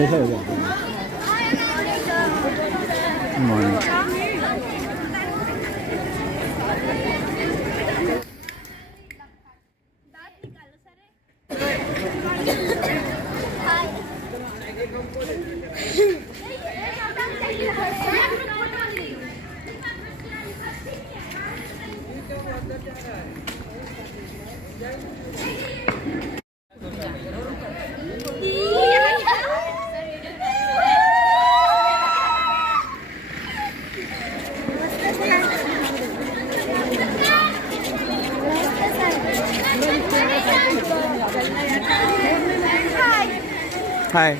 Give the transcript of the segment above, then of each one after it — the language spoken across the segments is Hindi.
ऐसा हो जाता है। हाय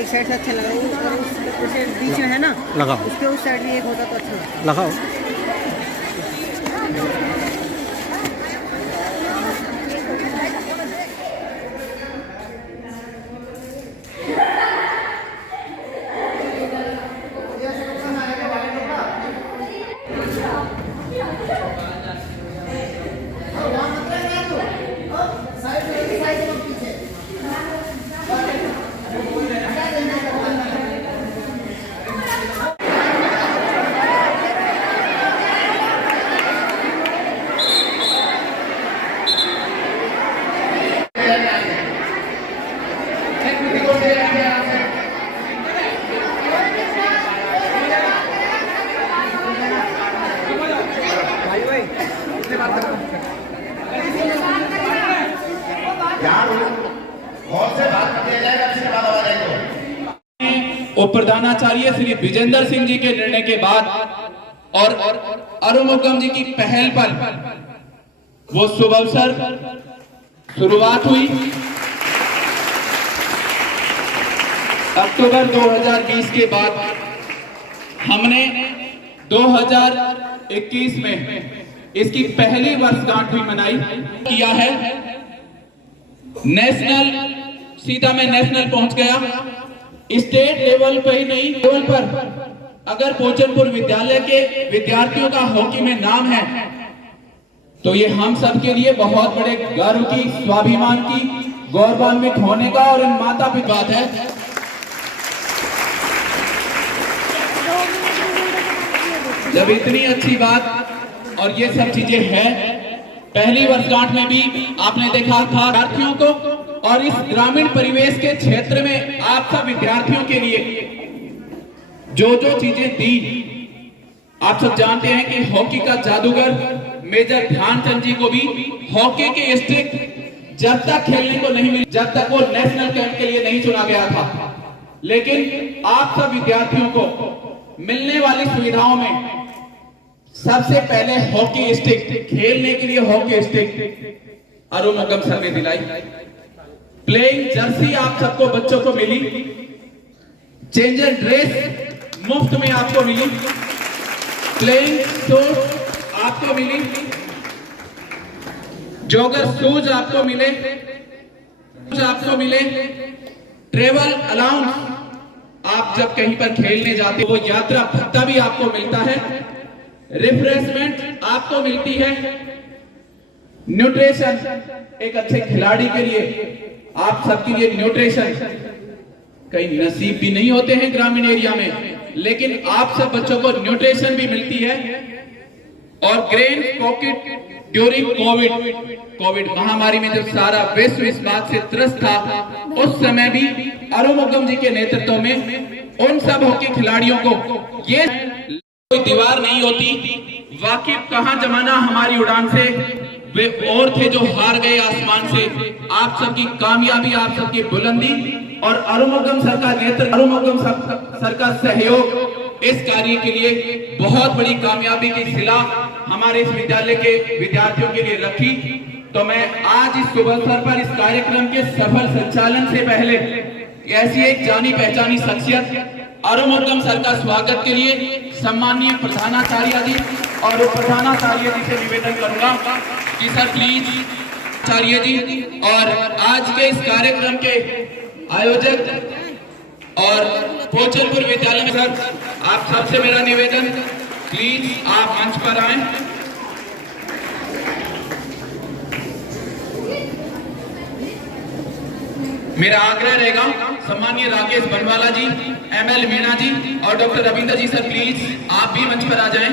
एक साइड से अच्छा लगा, उस बीच में है ना, लगाओ, उसके उस साइड भी एक होता तो अच्छा लगता। लगाओ। उप प्रधानाचार्य श्री विजेंद्र सिंह जी के निर्णय के बाद और अरुमुगम जी की पहल पर वो शुभ अवसर शुरुआत हुई। अक्टूबर 2020 के बाद हमने 2021 में इसकी पहली वर्षगांठ भी मनाई किया है। नेशनल, सीधा मैं नेशनल पहुंच गया। स्टेट लेवल पे ही नहीं, लेवल पर अगर पोचनपुर विद्यालय के विद्यार्थियों का हॉकी में नाम है तो ये हम सब के लिए बहुत बड़े गर्व की, स्वाभिमान की, गौरवान्वित होने का और इन माता पिता बात है। जब इतनी अच्छी बात और ये सब चीजें हैं, पहली वर्षगांठ में भी आपने देखा था विद्यार्थियों को, और इस ग्रामीण परिवेश के क्षेत्र में आप सब विद्यार्थियों के लिए जो जो चीजें दी, आप सब जानते हैं कि हॉकी का जादूगर मेजर ध्यानचंद जी को भी हॉकी के स्टिक जब तक खेलने को नहीं मिली, जब तक वो नेशनल कैंप के लिए नहीं चुना गया था। लेकिन आप सब विद्यार्थियों को मिलने वाली सुविधाओं में सबसे पहले हॉकी स्टिक, खेलने के लिए हॉकी स्टिक अरुमुगम सर ने दिलाई। प्लेइंग जर्सी आप सबको बच्चों को मिली, चेंजर ड्रेस मुफ्त में आपको मिली, प्लेइंग शूज आपको मिली, जॉगर शूज आपको मिले, ट्रेवल अलाउंस आप जब कहीं पर खेलने जाते हो वो यात्रा भत्ता भी आपको मिलता है, रिफ्रेशमेंट आपको मिलती है, न्यूट्रिशन एक अच्छे खिलाड़ी के लिए आप सबके लिए न्यूट्रिशन कई नसीब भी नहीं होते हैं ग्रामीण एरिया में, लेकिन आप सब बच्चों को न्यूट्रिशन भी मिलती है। और ग्रेन पॉकेट ड्यूरिंग कोविड महामारी में जब सारा विश्व इस बात से त्रस्त था, उस समय भी अरुमुगम जी के नेतृत्व में उन सब हॉकी खिलाड़ियों को ये कोई दीवार नहीं होती, वाकिफ कहां जमाना हमारी उड़ान से, वे और थे जो हार गए आसमान से। आप सबकी कामयाबी, आप सबकी बुलंदी और अरुमुगम सर का नेतृत्व, अरुमुगम सर का सहयोग इस कार्य के लिए बहुत बड़ी कामयाबी की सिला हमारे इस विद्यालय के विद्यार्थियों के लिए रखी। तो मैं आज इस शुभ अवसर पर इस कार्यक्रम के सफल संचालन से पहले ऐसी एक जानी पहचानी शख्सियत अरुमुगम सर का स्वागत के लिए सम्माननीय प्रधानाचार्य जी और उप प्रधानाचार्य जी से निवेदन करूंगा कि सर प्लीज आचार्य जी और आज के इस कार्यक्रम के आयोजक और पोचलपुर विद्यालय में सर आप सबसे मेरा निवेदन, प्लीज आप मंच पर आएं। मेरा आग्रह रहेगा सम्माननीय राकेश बनवाला जी, ML मीणा जी और doctor Ravindra ji sir please आप भी मंच पर आ जाएं।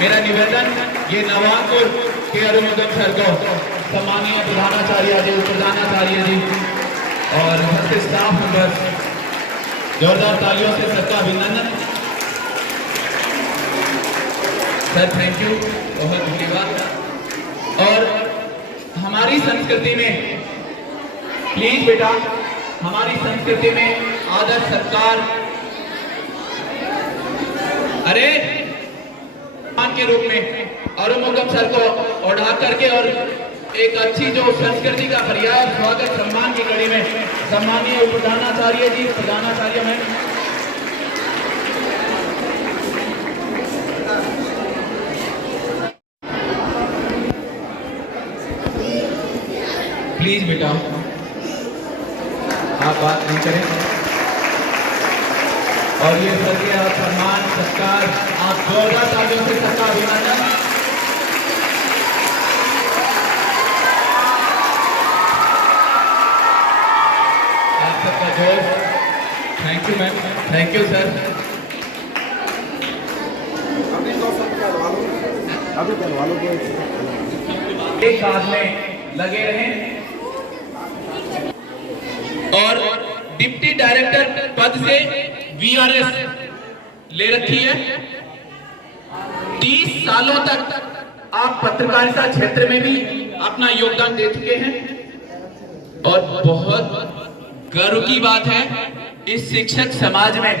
मेरा निवेदन ये नवाबपुर के अरुणोदय सर को सम्माननीय प्रधानाचार्य जी, प्रधानाचार्य जी और उपस्थित स्टाफ मेंबर्स जोरदार तालियों से सबका अभिनंदन। सर थैंक यू, बहुत धन्यवाद। और हमारी संस्कृति में प्लीज बेटा, हमारी संस्कृति में आदर सत्कार अरे के रूप में अरुमुगम सर को उड़ा करके और एक अच्छी जो संस्कृति का पर्याय स्वागत सम्मान की कड़ी में सम्माननीय उप प्रधानाचार्य जी, प्रधानाचार्य में प्लीज बेटा आप बात नहीं करें और ये सभी आप सम्मान सत्कार आप जोरदार तालियों से सबका अभिनंदन। आप सबका जोर, thank you ma'am, thank you sir. एक साथ में लगे रहें और डिप्टी डायरेक्टर पद से VRS ले रखी है। 30 सालों तक आप पत्रकारिता क्षेत्र में भी अपना योगदान दे चुके हैं और बहुत गर्व की बात है इस शिक्षक समाज में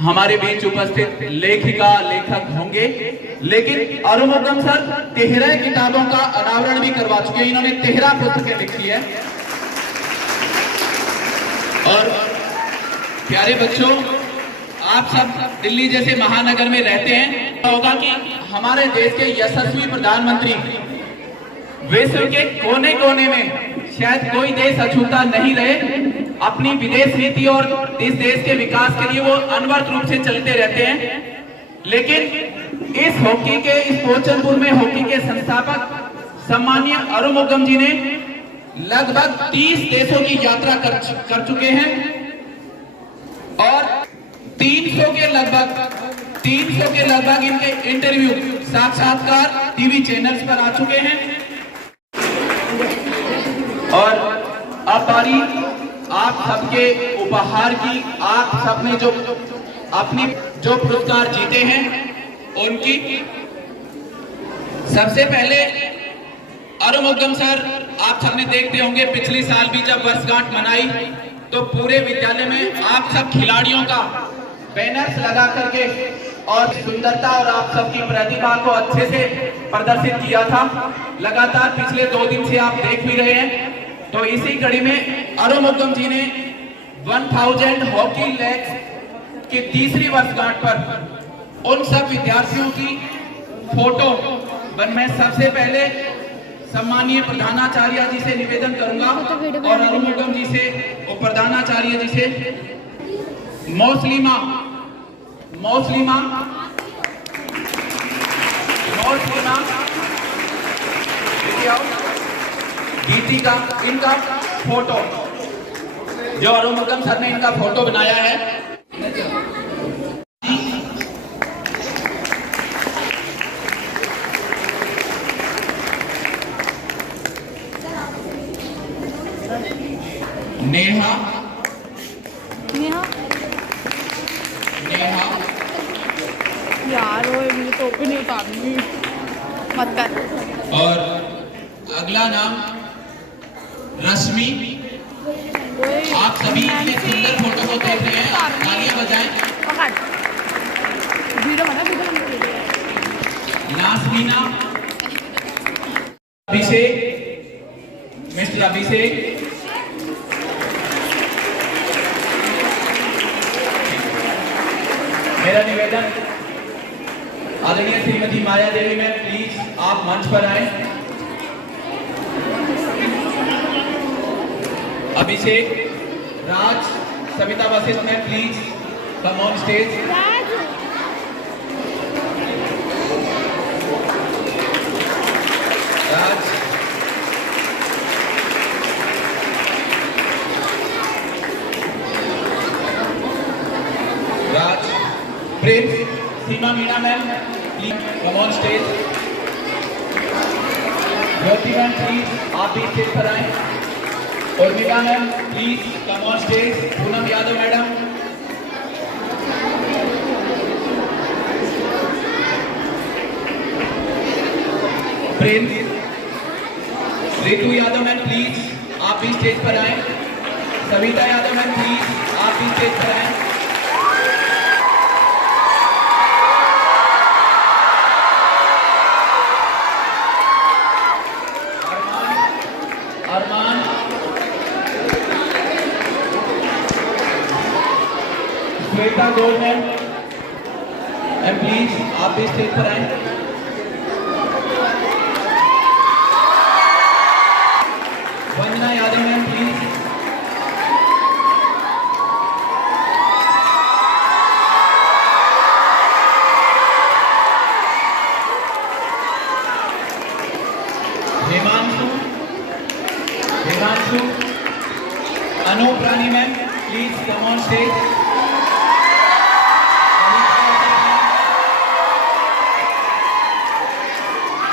हमारे बीच उपस्थित लेखिका लेखक होंगे, लेकिन अरुमुगम सर 13 किताबों का अनावरण भी करवा चुके हैं। इन्होंने 13 पुस्तकें लिखी है। और प्यारे बच्चों, आप सब दिल्ली जैसे महानगर में रहते हैं, होगा कि हमारे देश के यशस्वी प्रधानमंत्री विश्व के कोने कोने में शायद कोई देश अछूता नहीं रहे, अपनी विदेश नीति और इस देश के विकास के लिए वो अनवरत रूप से चलते रहते हैं। लेकिन इस हॉकी के, इस पोचलपुर में हॉकी के संस्थापक सम्माननीय अरुमुगम जी ने लगभग 30 देशों की यात्रा कर चुके हैं और 300 के लगभग इनके इंटरव्यू साक्षात्कार टीवी चैनल्स पर आ चुके हैं। और अब बारी आप सबके उपहार की, आप सबने जो अपनी जो पुरस्कार जीते हैं उनकी। सबसे पहले अरुमुगम सर, आप सबने देखते होंगे पिछले साल भी जब वर्षगांठ मनाई तो पूरे विद्यालय में आप सब खिलाड़ियों का बैनर्स लगा करके और सुंदरता और आप सबकी प्रतिभा को अच्छे से प्रदर्शित किया था। लगातार पिछले 2 दिन से आप देख भी रहे हैं। तो इसी कड़ी में अरुमुगम जी ने 1000 हॉकी लेग्स की 3री वर्षगांठ पर उन सब विद्यार्थियों की फोटो मैं सबसे पहले सम्माननीय प्रधानाचार्य जी से निवेदन करूंगा और अरुमुगम जी से और प्रधानाचार्य जी से मौसलीमा गीति का इनका फोटो, जो अरुमुगम सर ने इनका फोटो बनाया है। नेहा यार वो मुझे तो भी नहीं उतारनी, मत कर। और अगला नाम रश्मि। आप सभी इतने सुंदर फोटो को देख रहे हैं, तालियां बजाएं। वीडियो बना, वीडियो मेरा निवेदन आदरणीय श्रीमती माया देवी मैम, प्लीज आप मंच पर आए। Abhishek Raj, Savita Vashishtha ma'am, please come on stage. Raj, Raj, Prince, Seema Meena ma'am, please come on stage. Jyoti ma'am, please आप भी स्टेज पर आए। Urmila ma'am, please come on stage. Poonam Yadav madam, Prince, Ritu Yadav ma'am, please आप भी स्टेज पर आए। सविता यादव मैम, प्लीज आप भी स्टेज पर आए। अरमान, श्वेता गौर मैम, प्लीज आप भी स्टेज पर आए। Vandana Yadav ma'am, please. Himanshu, Anoop Rani ma'am, please come on stage.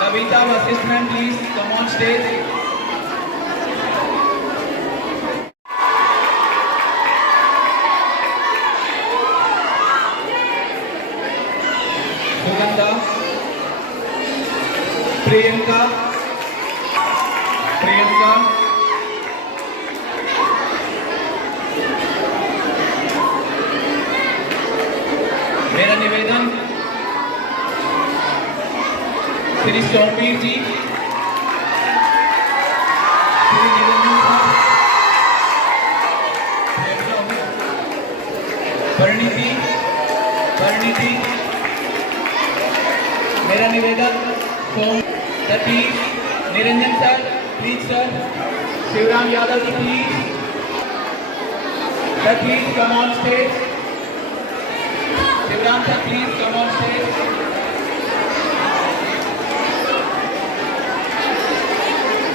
Kavita Vashishtha ma'am, please come on stage. Sugandha, Priyanka, मेरा निवेदन श्री सौमीर जी, श्री निरंजन साहब, परिणीति, मेरा निवेदन Satish, Niranjan sir, please sir. Shivram Yadav ji, please Satish come on stage. Shivram sir, please come on stage.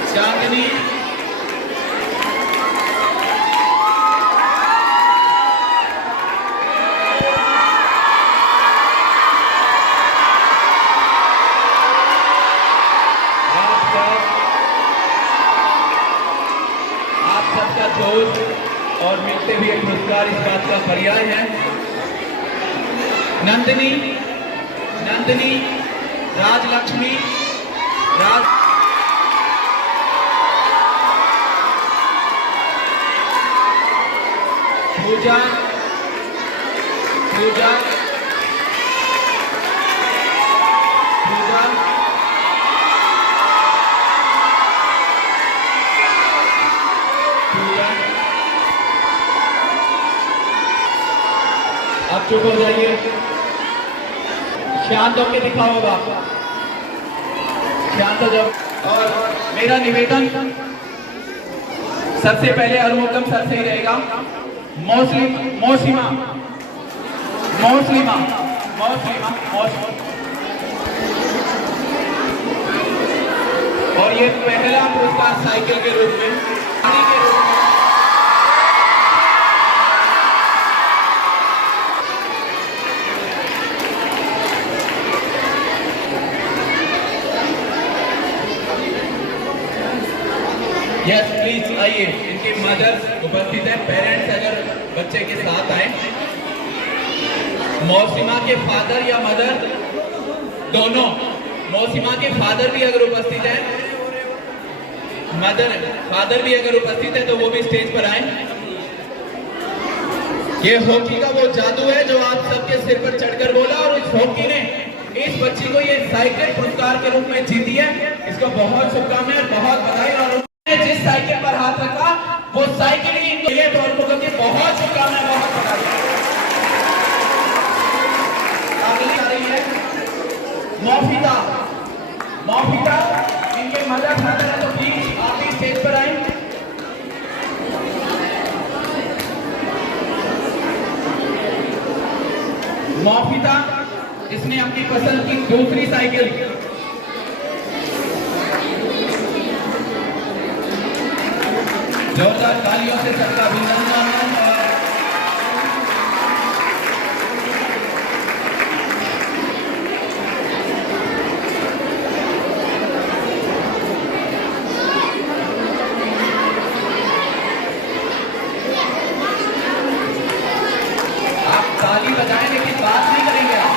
Chandni, आप सबका जोश और मिलते हुए पुरस्कार इस बात का पर्याय है। नंदिनी, राजलक्ष्मी, पूजा, आप चुप हो जाइए, शांत होकर दिखाओ बाप, शांत हो जाओ। और मेरा निवेदन सबसे पहले अरुमुकम सर से ही रहेगा। मौसिमा, और ये पहला पुरस्कार साइकिल के रूप में, यस प्लीज आइए। इनके मदर्स उपस्थित है, पेरेंट्स अगर बच्चे के साथ आए। मौसिमा के फादर या मदर दोनों, मौसिमा के फादर भी अगर उपस्थित है, फादर भी अगर उपस्थित है तो वो भी स्टेज पर आए। ये हॉकी का वो जादू है जो आप सबके सिर पर चढ़कर बोला, और इस हॉकी ने इस बच्ची को ये साइकिल पुरस्कार के रूप में जीती है। इसको बहुत शुभकामनाएं, बहुत बधाई। और जिस साइकिल पर हाथ रखा वो साइकिल ही, तो ये बहुत शुभकामनाएं, बहुत बधाई। मौफिदा, मौफिदा इनके मदर फादर है, तो प्लीज आप भी स्टेज पर आए। मौफिदा इसने अपनी पसंद की दूसरी साइकिल जोरदार तालियों से सबका अभिनंदन है। आप ताली बजाएं लेकिन बात नहीं करेंगे आप।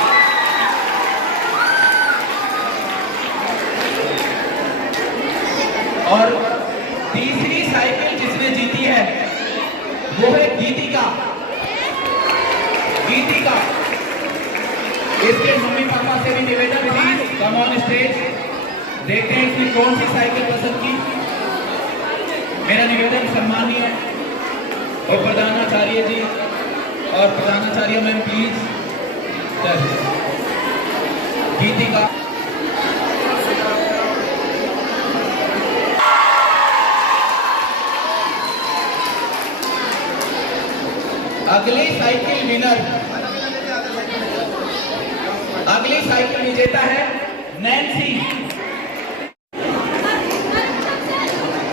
और तीसरी साइकिल जिसने जीती है वो है गीतिका। गीतिका, इसके मम्मी पापा से भी निवेदन, प्लीज कम ऑन स्टेज। देखते हैं इसने कौन सी साइकिल पसंद की। मेरा निवेदन सम्मानीय और प्रधानाचार्य जी और प्रधानाचार्य मैम प्लीज। गीतिका अगली साइकिल विनर, अगली साइकिल विजेता है नैन्सी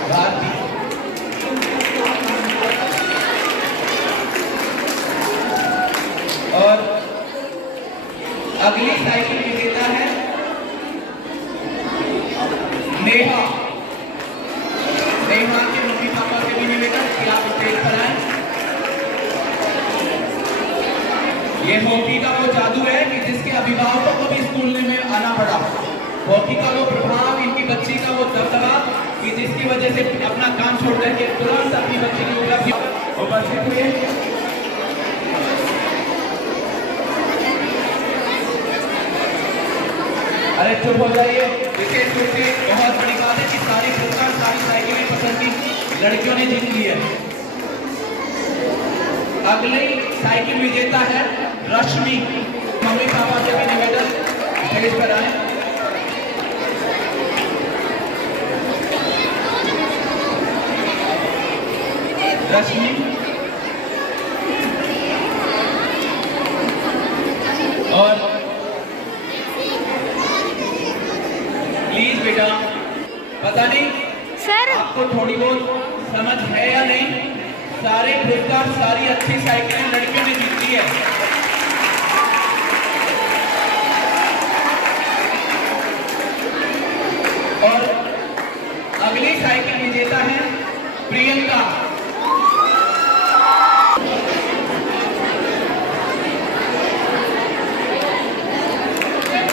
भारती। और अगली साइकिल विजेता है नेहा। नेहा के मम्मी पापा से भी निवेदन कि आप स्टेज पर आए। ये हॉकी का वो जादू है कि जिसके अभिभावकों को भी स्कूल में आना पड़ा। हॉकी का वो प्रभाव, इनकी बच्ची का वो दबदबा कि जिसकी वजह से अपना काम छोड़ करके तुरंत अपनी बच्ची की उपलब्धि उपस्थित हुए। अरे चुप हो जाइए। विशेष रूप से बहुत बड़ी बात है कि सारी पुरस्कार, सारी साइकिलें पसंद की लड़कियों ने जीत ली है। अगली साइकिल विजेता है रश्मि। मम्मी पापा से भी निवेदन स्टेज पर आए। रश्मि और प्लीज बेटा, पता नहीं सर आपको थोड़ी बहुत समझ है या नहीं, सारे पुरस्कार, सारी अच्छी साइकिलें लड़कियों ने जीती है। और अगली साइकिल विजेता है प्रियंका।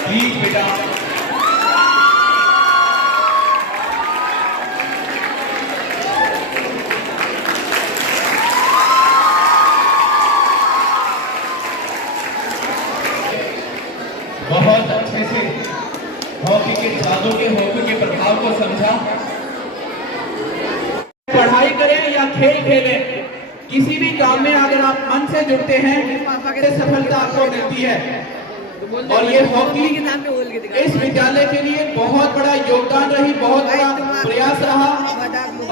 प्लीज बेटा, बहुत अच्छे से हॉकी के जादू के, हॉकी के प्रभाव को समझा। पढ़ाई करें या खेल खेलें, किसी भी काम में अगर आप मन से जुड़ते हैं तो सफलता आपको मिलती है। और ये हॉकी इस विद्यालय के लिए बहुत बड़ा योगदान रही, बहुत बड़ा प्रयास रहा।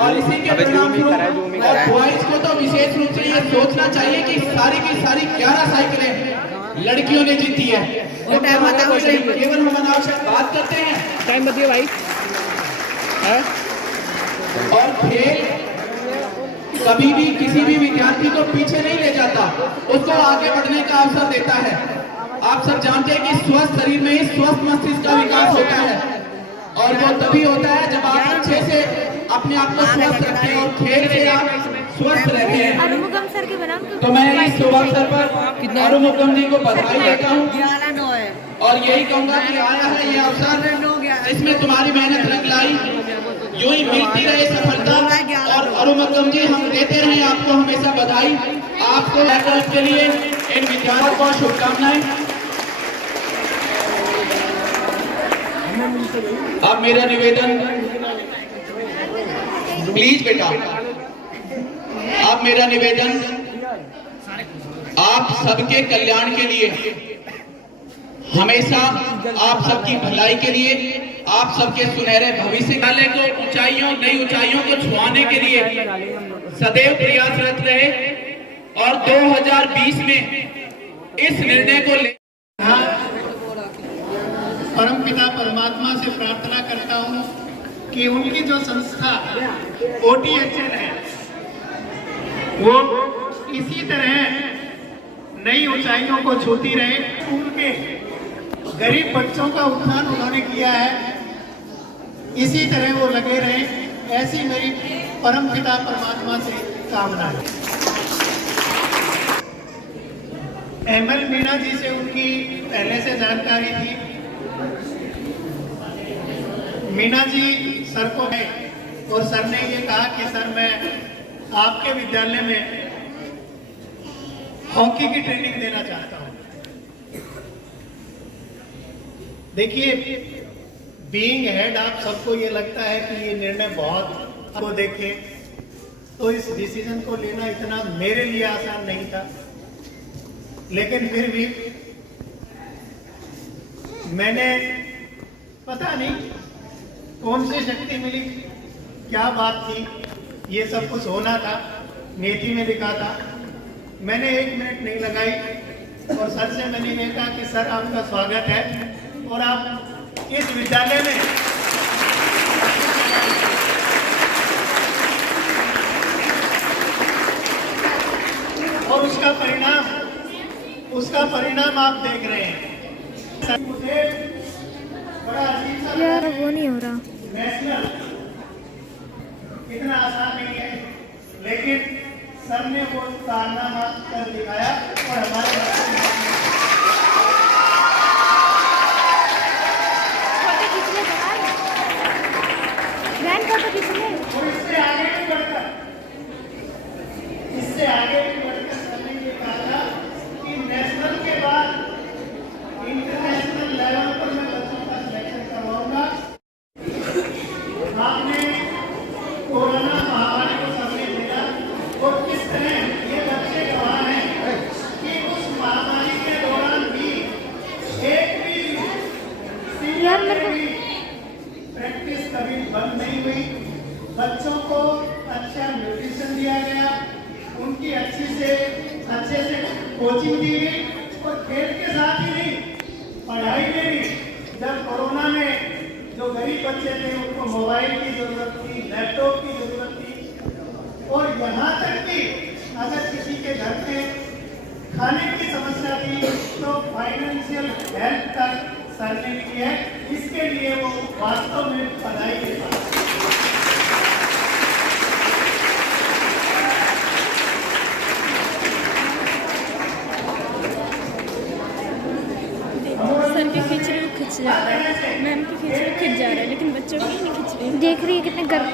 और इसी के परिणामस्वरूप बॉयज को तो विशेष रूप से ये सोचना चाहिए कि सारी की सारी 11 साइकिलें लड़कियों ने जीती है। तो केवल हम अनावश्यक बात करते हैं। टाइम बताइए भाई। और खेल कभी भी किसी भी विद्यार्थी को पीछे नहीं ले जाता, उसको आगे बढ़ने का अवसर देता है। आप सब जानते हैं कि स्वस्थ शरीर में ही स्वस्थ मस्तिष्क का विकास होता है, और वो तभी होता है जब आप अच्छे से अपने आप को स्वस्थ रखते हैं और खेल से आप स्वस्थ रहते हैं। अरुमुगम सर के बनाम तो मैं इस शुभ अवसर पर अरुमुगम जी को बधाई देता हूँ और यही कहूँगा कि आया है ये अवसर जिसमें तुम्हारी मेहनत रंग लाई, यूं ही मिलती रहे सफलता। और अरुमुगम जी, हम देते रहे आपको हमेशा बधाई। आपको लेकर के लिए इन विद्यार्थियों को शुभकामनाएं। अब मेरा निवेदन, प्लीज बेटा, अब मेरा निवेदन आप सबके कल्याण के लिए हमेशा आप सबकी भलाई के लिए, आप सबके सुनहरे भविष्य काले को ऊंचाइयों, नई ऊंचाइयों को छुआने के लिए सदैव प्रयासरत रहे और 2020 में इस निर्णय को ले परमपिता परमात्मा से प्रार्थना करता हूं कि उनकी जो संस्था OTHL है वो इसी तरह नई ऊंचाइयों को छूती रहे। स्कूल के गरीब बच्चों का उत्थान उन्होंने किया है, इसी तरह वो लगे रहे, ऐसी मेरी परमपिता परमात्मा से कामना है। अहमद मीणा जी से उनकी पहले से जानकारी थी। मीणा जी सर को है और सर ने ये कहा कि सर मैं आपके विद्यालय में हॉकी की ट्रेनिंग देना चाहता हूं। देखिए, बीइंग हेड आप सबको ये लगता है कि ये निर्णय बहुत आपको देखे, तो इस डिसीजन को लेना इतना मेरे लिए आसान नहीं था, लेकिन फिर भी मैंने पता नहीं कौन सी शक्ति मिली, क्या बात थी, ये सब कुछ होना था, नीति में लिखा था। मैंने 1 मिनट नहीं लगाई और सर से मैंने ये कहा कि सर आपका स्वागत है और आप इस विद्यालय में और उसका परिणाम आप देख रहे हैं। मुझे बड़ा अजीब सा यार वो नहीं हो रहा, नेशनल इतना आसान नहीं है, लेकिन सर ने वो कारनामा कर दिखाया और हमारे फोटो खींचने ग्रैंड फोटो खींचने और इससे आगे भी बढ़कर सर ने ये कहा कि नेशनल के बाद इंटरनेशनल लेवल पर मैं बच्चों का सिलेक्शन करवाऊंगा। आपने कोरोना महामारी को सामने दिया और किस तरह ये बच्चे गवाह हैं कि उस महामारी के दौरान भी एक भी प्रैक्टिस कभी बंद नहीं हुई। बच्चों को अच्छा न्यूट्रिशन दिया गया, उनकी अच्छे से कोचिंग दी गई और खेल के साथ ही नहीं, पढ़ाई में भी। जब कोरोना में जो गरीब बच्चे थे उनको मोबाइल की जरूरत थी, लैपटॉप की जरूरत थी और यहाँ तक कि अगर किसी के घर पे खाने की समस्या थी तो फाइनेंशियल हेल्प तक सर ने की है। इसके लिए वो वास्तव में बधाई के साथ सर की खिचड़ी खिंच जा रहा है, मैम की खिचड़ी खिंच जा रहा है, लेकिन बच्चों की नहीं खिंच रही। देख रही है कितने गर्व,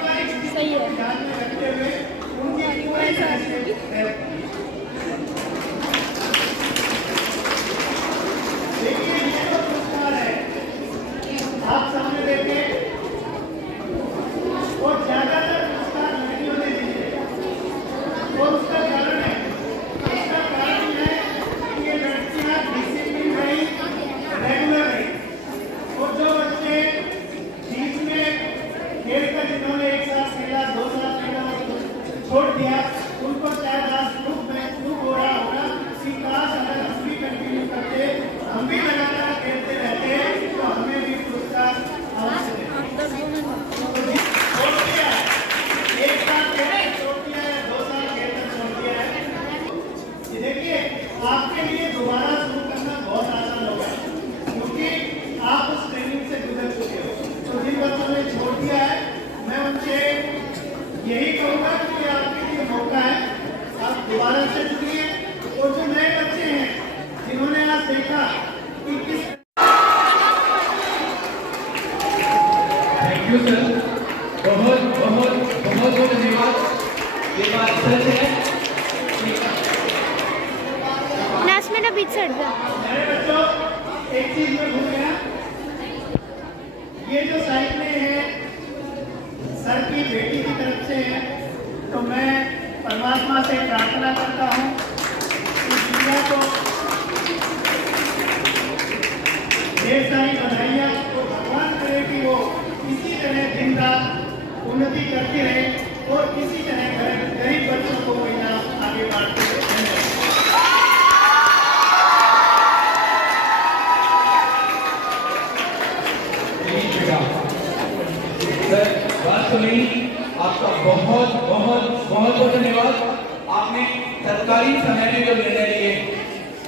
सही है। आप सामने देखिए और ज्यादातर पुरस्कार लड़कियों ने जीते और उसका कारण है कि ये लड़कियां डिसिप्लिन रही, रेगुलर रही और जो बच्चे बीच में खेल का जिन्होंने 1 साल खेला, 2 साल खेला छोड़ दिया, उनको शायद आज दुख हो रहा होगा कि काश अगर हम भी कंटिन्यू करते, हम भी लगातार खेलते रहते तो हमें भी पुरस्कार अवश्य देते। छोड़ दिया, 1 साल खेलना छोड़ दिया है, 2 साल खेलना छोड़ दिया है। ये देखिए, आपके लिए दोबारा शुरू करना बहुत आसान होगा क्योंकि आप उस ट्रेनिंग से गुजर चुके हो। तो जिन बच्चों ने छोड़ दिया है, मैं उनसे यही कहूँगा कि आपके लिए मौका है, आप दोबारा से जुड़िए और जो नए बच्चे हैं जिन्होंने आज देखा कि किस थैंक यू सर, बहुत बहुत बहुत बहुत धन्यवाद। ये बात सच है। लास्ट में ना बीच से हट जा। मेरे बच्चों, एक चीज में भूल गया, ये जो साइकिलें हैं सर की बेटी की तरफ से है, तो मैं परमात्मा से प्रार्थना करता हूँ कि दुनिया को उन्नति करती रहे और इसी तरह गरीब बच्चों को महिला आगे बढ़ते रहे। सर वास्तव में आपका बहुत बहुत बहुत बहुत धन्यवाद। आपने सरकारी समय में जो निर्णय लिए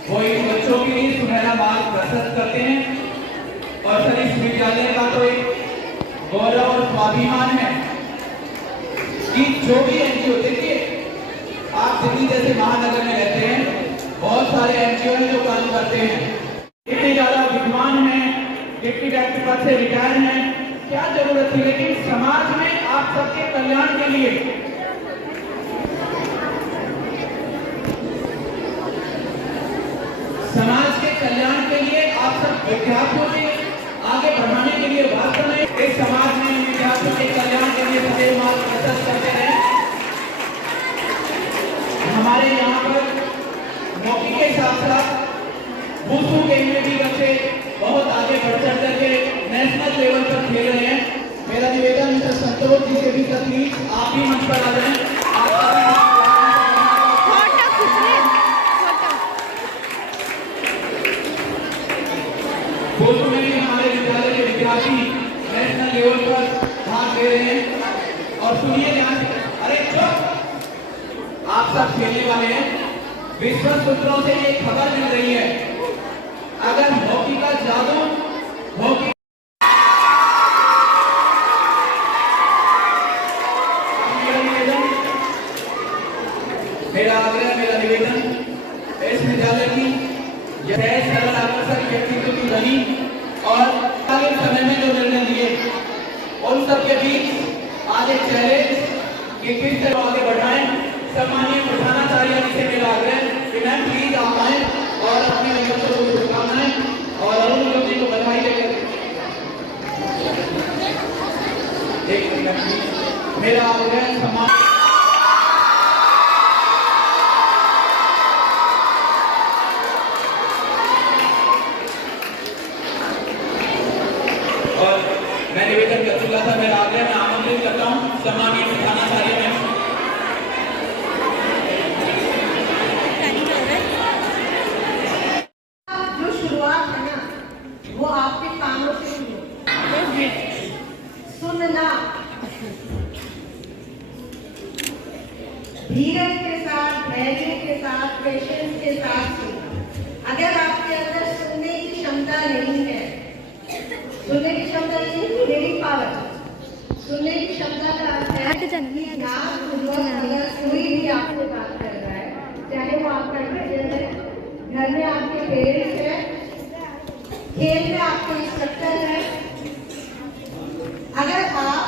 वो इन बच्चों के लिए सुनहरा मार्ग प्रशस्त करते हैं और सर इस विद्यालय का तो एक गौरव और स्वाभिमान है कि जो भी एनजीओ, देखिए आप दिल्ली जैसे महानगर में रहते हैं, बहुत सारे एनजीओ हैं जो काम करते हैं, इतने ज्यादा विद्वान हैं, डिप्टी डायरेक्टर पद से रिटायर हैं, क्या जरूरत थी, लेकिन समाज में आप सबके कल्याण के लिए आप सब विद्यार्थियों के आगे बढ़ाने के लिए वास्तव में इस समाज में विद्यार्थियों के कल्याण के लिए सदैव मार्ग प्रशस्त करते रहे। हमारे यहाँ पर हॉकी के साथ साथ वुशु गेम में भी बच्चे बहुत आगे बढ़ चढ़ करके नेशनल लेवल पर खेल रहे हैं। मेरा निवेदन मिस्टर संतोष जी से भी तकलीफ आप भी मंच पर आ जाएं। वुशु में भी हमारे विद्यालय के विद्यार्थी नेशनल लेवल पर भाग ले रहे हैं। और सुनिए ध्यान से, अरे चुप, आप सब खेलने वाले हैं। विश्व सूत्रों से एक खबर मिल रही है, अगर हॉकी का जादू हॉकी मेरा आग्रह, मेरा निवेदन इस विद्यालय की सरल आकर्षक व्यक्तित्व की बनी और आगे समय में जो निर्णय लिए उन सबके बीच आज एक चैलेंज कि किस तरह आगे बढ़ाएं। सम्मानीय प्रधानाचार्य जी से मेरा आग्रह कि मैम प्लीज आप आए और अपने बच्चों को शुभकामनाएं और अरुण जी को बधाई देकर एक मिनट मेरा आग्रह सम्मान और मैं निवेदन कर चुका था। मेरा आग्रह मैं आमंत्रित करता हूँ सम्मानीय प्रधानाचार्य में जो शुरुआत है ना वो आपके कानों से शुरू सुनना, धीरज के साथ, धैर्य के साथ, पेशेंस के साथ सुनना। अगर आपके अंदर सुनने की क्षमता नहीं है, सुनने की क्षमता नहीं है, मेरी पावर, सुनने की क्षमता का अर्थ है अगर कोई भी आपसे बात कर रहा है, चाहे वो आपका टीचर है, घर में आपके पेरेंट्स है, खेल में आपके इंस्ट्रक्टर है, अगर आप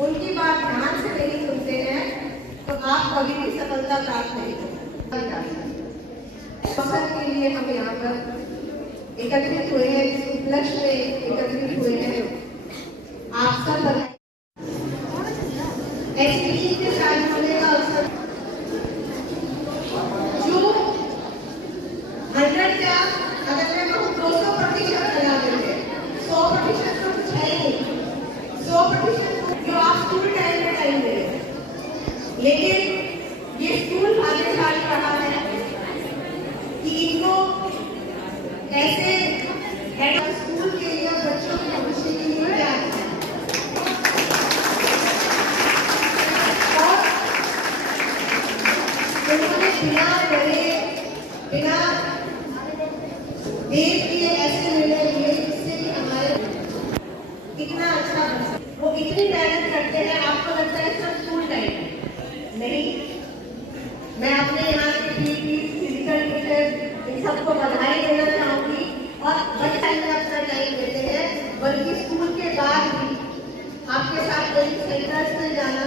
उनकी बात ध्यान से नहीं सुनते हैं तो आप कभी भी सफलता प्राप्त नहीं कर सकते। अवसर के लिए हम यहाँ पर एकत्रित हुए हैं, इस उपलक्ष्य में एकत्रित हुए हैं। आप सब एसपीजी के साथ होने का अवसर जो 100 का अगर मैं कहूँ 200% लगा देंगे, 100% तो कुछ है ही नहीं, 100% जो आप स्कूल टाइम में टाइम दे रहे हैं, लेकिन ये स्कूल भाग्यशाली रहा है कि इनको ऐसे हेड ऑफ स्कूल के लिए बच्चों के भविष्य के लिए क्या है और उन्होंने बिना डरे, बिना देर किए ऐसे निर्णय लिए जिससे कि हमारे कितना अच्छा बन सके। वो इतनी मेहनत करते हैं, आपको लगता है सब स्कूल टाइम नहीं। मैं अपने यहाँ के पीटी, फिजिकल टीचर इन सबको बधाई देना चाहूँगी और बच्चे अपना टाइम देते हैं, बल्कि स्कूल के बाद भी आपके साथ कोई सेंटर्स में जाना,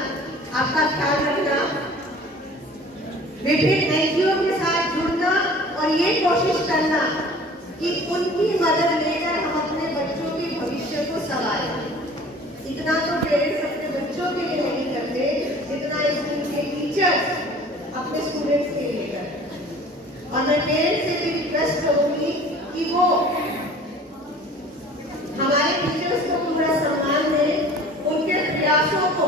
आपका ख्याल रखना, विभिन्न एनजीओ के साथ जुड़ना और ये कोशिश करना कि उनकी मदद लेकर हम अपने बच्चों के भविष्य को संवारें। इतना तो पेरेंट्स अपने बच्चों के लिए नहीं करते जितना स्कूल के टीचर्स अपने स्टूडेंट्स के लिए करते। और मैं पेरेंट्स से भी रिक्वेस्ट करूंगी कि वो हमारे टीचर्स को पूरा सम्मान दें, उनके प्रयासों को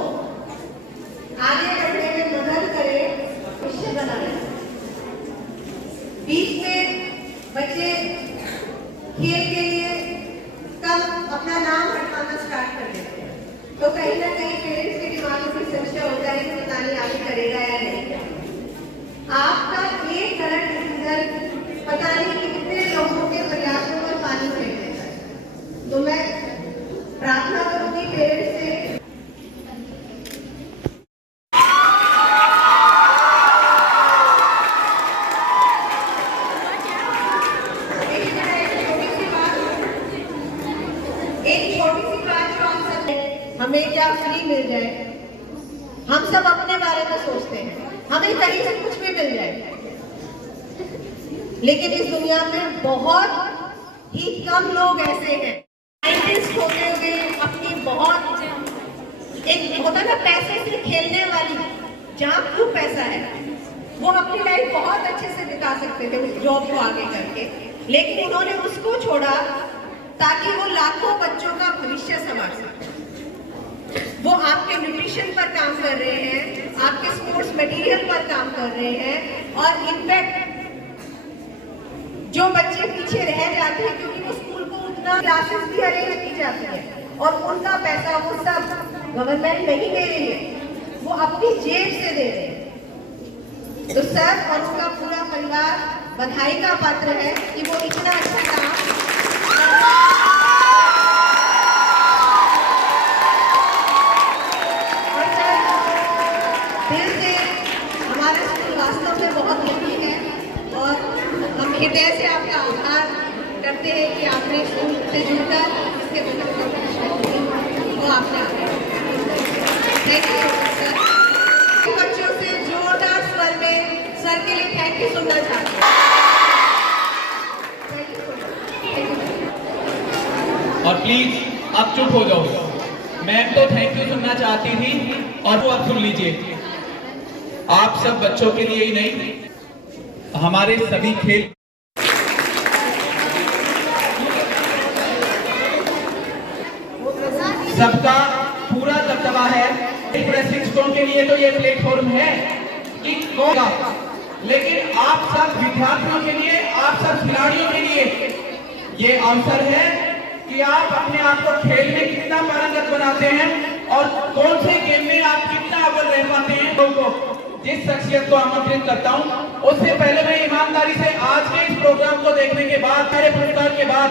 कहीं ना कहीं पेरेंट्स के दिमाग में भी संशय होता है कि पता नहीं आगे करेगा या नहीं। आपका एक गलत डिसीजन पता नहीं कितने लोगों के प्रयासों में पानी फेर देता है। तो मैं प्रार्थना करूंगी पेरेंट्स से, एक छोटी सी बात जो हम सब हमें क्या फ्री मिल जाए, हम सब अपने बारे में सोचते हैं हमें कहीं से कुछ भी मिल जाए, लेकिन इस दुनिया में बहुत ही कम लोग ऐसे हैं साइंटिस्ट होते हुए अपनी बहुत एक होता ना पैसे से खेलने वाली, जहाँ क्यों पैसा है वो अपनी लाइफ बहुत अच्छे से बिता सकते थे उस जॉब को आगे करके, लेकिन उन्होंने उसको छोड़ा ताकि वो लाखों बच्चों का भविष्य संभाल सके। वो आपके न्यूट्रिशन पर काम कर रहे हैं, आपके स्पोर्ट्स मटेरियल पर काम कर रहे हैं, और इनफैक्ट जो बच्चे पीछे रह जाते हैं क्योंकि वो स्कूल को उतना क्लासेस भी अरेंज की जाती है और उनका पैसा वो सब गवर्नमेंट नहीं दे रही है, वो अपनी जेब से दे रहे हैं। तो सर और उनका पूरा परिवार बधाई का पात्र है कि वो इतना अच्छा काम दिल से, हमारे स्कूल वास्तव में बहुत लकी है और हम हृदय से आपका आभार करते हैं कि आपने स्कूल से जुड़कर इसके वो आपने थैंक यू सर। बच्चों से जोरदार स्वर में सर के लिए थैंक यू सुनना चाहते हैं। और प्लीज आप चुप हो जाओ, मैम तो थैंक यू सुनना चाहती थी और वो आप सुन लीजिए। आप सब बच्चों के लिए ही नहीं, हमारे सभी खेल सबका पूरा दबदबा है। प्रशिक्षकों के लिए तो ये प्लेटफॉर्म है कि कौन, लेकिन आप सब विद्यार्थियों के लिए, आप सब खिलाड़ियों के लिए ये अवसर है कि आप अपने आप को खेल में कितना पारंगत बनाते हैं और कौन से गेम में आप कितना अव्वल रह पाते हैं। लोगों को जिस शख्सियत को आमंत्रित करता हूं, उससे पहले मैं ईमानदारी से आज के इस प्रोग्राम को देखने के बाद, मेरे पुरस्कार के बाद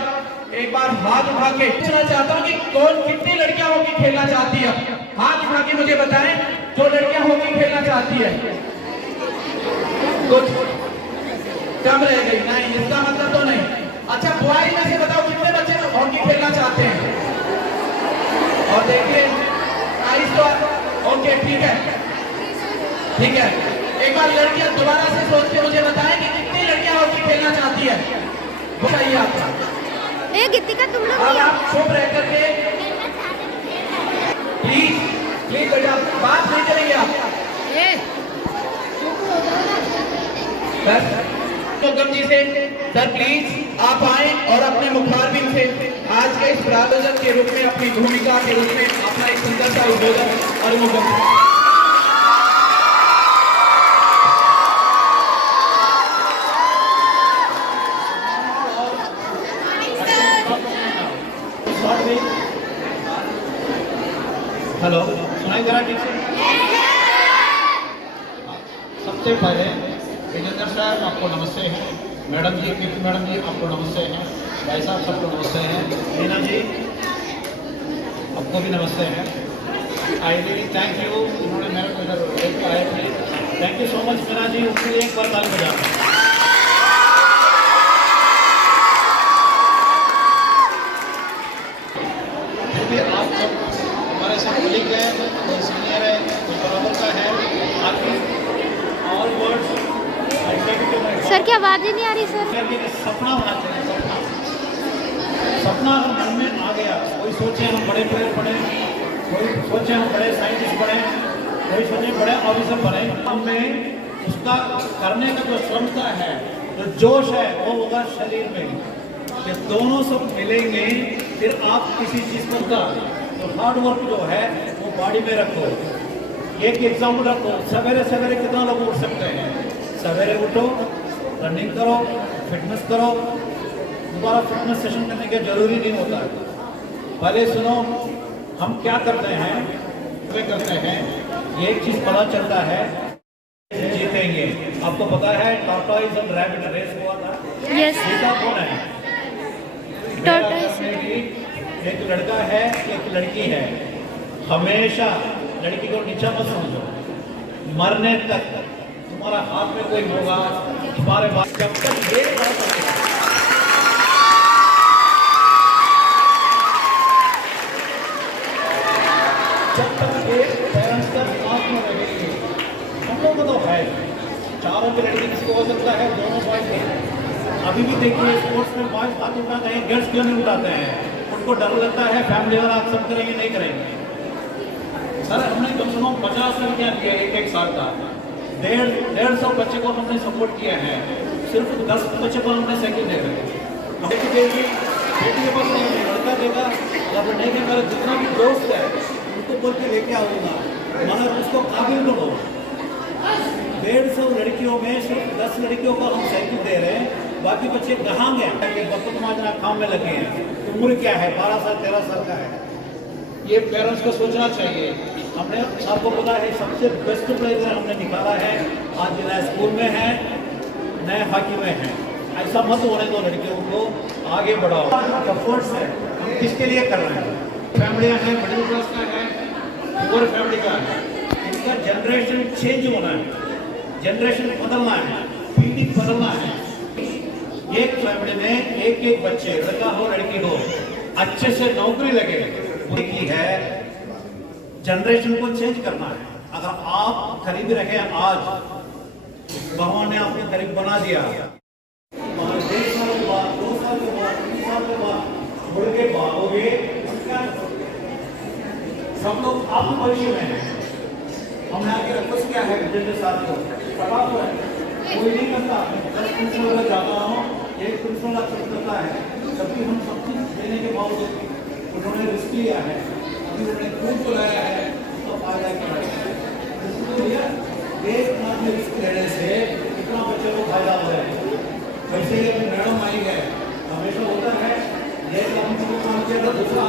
एक बार हाथ उठा के पूछना चाहता हूं कि कौन कितनी लड़कियां हॉकी खेलना चाहती है। हाथ उठा के मुझे बताएं जो लड़कियां हॉकी खेलना चाहती है। कुछ कम रह गई, नहीं इसका मतलब तो नहीं। अच्छा बॉयज में से बताओ कितने बच्चे हॉकी खेलना चाहते हैं। और देखिए ओके ठीक है ठीक है, एक बार लड़कियां दोबारा से सोच के मुझे बताएं कि कितनी लड़कियां हॉकी खेलना चाहती है। बताइए आपका। गीतिका तुम लोग अब आप चुप रह करके प्लीज प्लीज बेटा बात नहीं करेंगे आप। बस तो गम जी से सर प्लीज आप आए और अपने मुखारबिन से आज के इस प्रायोजक के रूप में, अपनी भूमिका के रूप में अपना एक सुंदर सा उद्बोधन और मुकदमा। हेलो, सुनाई दे रहा ठीक से? सबसे पहले विजेंद्र साहब आपको नमस्ते हैं, मैडम जी, कीर्ति मैडम जी आपको नमस्ते हैं, भाई साहब सबको नमस्ते हैं, मीना जी आपको भी नमस्ते हैं। आई रियली थैंक यू, उन्होंने मेरे को इधर लेकर आए थे। Thank you so much Meena ji, उसके लिए एक बार ताली बजाना। आप सब हमारे साथ कलीग है, कोई सीनियर है, कोई बराबर का है, आपकी ऑल वर्ड्स सर की आवाज़ ही नहीं आ रही सर। सपना बनाते हैं, सपना अगर मन में आ गया, कोई सोचे हम बड़े प्लेयर बने, कोई सोचे हम बड़े साइंटिस्ट बने, कोई सोचे बड़े ऑफिसर बने, हमें उसका करने का जो क्षमता है, जो जोश है, वो होगा शरीर में। ये दोनों सब मिलेंगे फिर आप किसी चीज़ को कर, तो हार्ड वर्क जो है वो बॉडी में रखो। एक एग्जाम्पल रखो, सवेरे सवेरे कितना लोग उठ सकते हैं? सवेरे उठो, रनिंग करो, फिटनेस करो। दोबारा फिटनेस सेशन करने के जरूरी नहीं होता है। पहले सुनो हम क्या करते हैं, वे करते हैं, ये एक चीज पता चलता है, जीतेंगे। आपको पता है टॉर्टोइज और रैबिट रेस हुआ था, यस जीता कौन है? टॉर्टोइज। एक लड़का है एक लड़की है, हमेशा लड़की को नीचा मत समझो, मरने तक तुम्हारा हाथ में कोई होगा, तुम्हारे पास जब तक ये बात है, जब तक ये पेरेंट्स का साथ में रहेंगे, हम लोग को तो है चारों की लड़की किसी को हो सकता है, दोनों बॉयज हैं। अभी भी देखिए स्पोर्ट्स में बॉयज हाथ उठाते हैं, गर्ल्स क्यों नहीं उठाते हैं? उनको डर लगता है फैमिली वाला एक्सेप्ट करेंगे नहीं करेंगे। सर हमने कम से कम 50 लड़कियाँ दिया एक साल का, 150 बच्चे को हमने सपोर्ट किया है, सिर्फ 10 बच्चे को हमने साइकिल दे रहे हैं। बेटी देगी, बेटी के पास लड़का देगा, या फिर नहीं कि मेरा जितना भी दोस्त है उनको बोल के लेके आऊँगा, मगर उसको काबिल तो हो। 150 लड़कियों में सिर्फ 10 लड़कियों को हम साइकिल दे रहे हैं, बाकी बच्चे कहाँ गए? बकत माजना काम में लगे हैं। उम्र क्या है? 12 साल 13 साल का है। ये पेरेंट्स को सोचना चाहिए। हमने आपको पता है सबसे बेस्ट प्लेयर हमने निकाला है, आज नए स्कूल में है, नए हॉकी में है। ऐसा मत होने दो, लड़कियों को आगे बढ़ाओ। एफर्ट्स है हम किसके लिए कर रहे हैं? फैमिलियाँ हैं, मिडिल क्लास का है, पूरे फैमिली का है, इनका जनरेशन चेंज होना है, जनरेशन बदलना है, पीढ़ी बदलना है। एक फैमिली में एक बच्चे, लड़का हो लड़की हो, अच्छे से नौकरी लगे, की है, जनरेशन को चेंज करना है। अगर आप करीब रहे आज, भगवान ने आपको करीब बना दिया, और 1 साल के बाद, 2 साल के बाद, 3 साल के बाद मुड़ के भागोगे, सब लोग आपको भविष्य में है। हमने आगे रिक्वेस्ट किया है जिनके साथ को पता तो है, कोई नहीं करता। 10 प्रिंसिपल में जाता हूँ, एक प्रिंसिपल एक्सेप्ट करता है, जबकि हम सब चीज देने के बावजूद उन्होंने रिस्क लिया है, अभी उन्होंने खुद बुलाया है, उसका फायदा क्या है? एक आदमी रिस्क लेने से कितना बच्चे को फायदा हो रहा है। वैसे ही अपनी मैडम आई है, हमेशा होता है ये काम किया था, दूसरा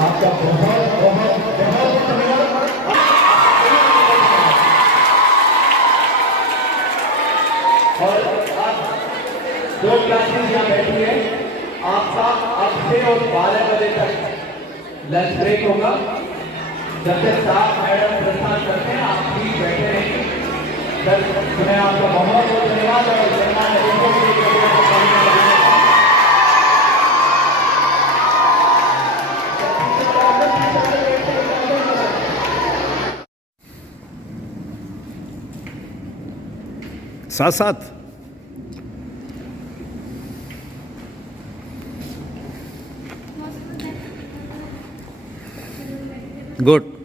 आपका बहुत बहुत बहुत धन्यवाद। और आप 2 क्लासेस यहाँ बैठी है, आपका अब से और 12 बजे तक लंच ब्रेक होगा। जब तक स्टाफ मैडम प्रस्थान करते हैं आप भी बैठे रहेंगे। मैं आपका बहुत बहुत धन्यवाद और साथ साथ गुड।